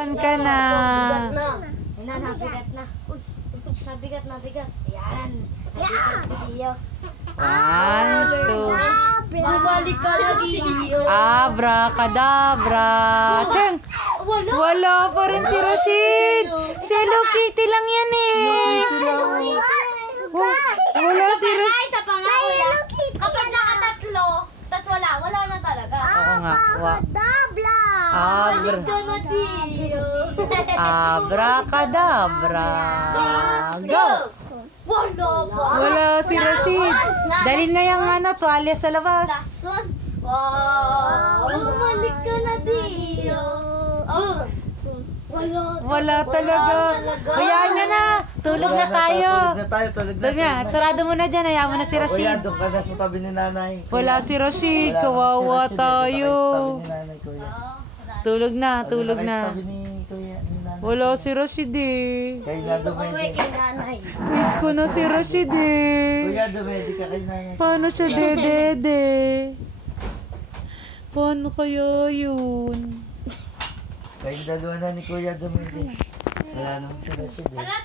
Saan ka na? Bigat na. Ayan, nabigat na. Uy, nabigat, nabigat. Ayan. Nabigat si Dio. 1, 2. Bumalik ka na, Dio. Abracadabra. Cheng! Wala. Wala pa rin si Rashid. Si Hello Kitty lang yan eh. Wala si Rashid. Ay, isa pa nga, kuya. Kapag nakatatlo, tas wala na talaga. Oo nga. Balik ka na, Dio. Abracadabra. Go! Wala pa. Wala si Rashid. Dali na yung tuwalya sa labas. Last one. Wow. Bumalik ka na, Dio. Oh. Wala talaga. Hayaan nyo na. Tulog na tayo. Tulog Tulog na. Sarado mo na dyan. Hayaan mo na si Kuya, Rashid. doon ka na sa tabi ni nanay. Wala si Rashid. Wala Kawawa si Rashid, tayo. dito ka sa tabi ni nanay, kuya. Tulog na. Tulog Dito ka sa na. tabi ni kuya, ni nanay. Wala si Rashid eh. Kaya na dumedi. Kay nanay. Miss ko na si Rashid eh. Kuya, dumedi ka kay nanay. Paano siya dedede? Paano kaya yun? Kaya dalawa na ni kuya dumedi. Wala naman si Rashid eh. Tara,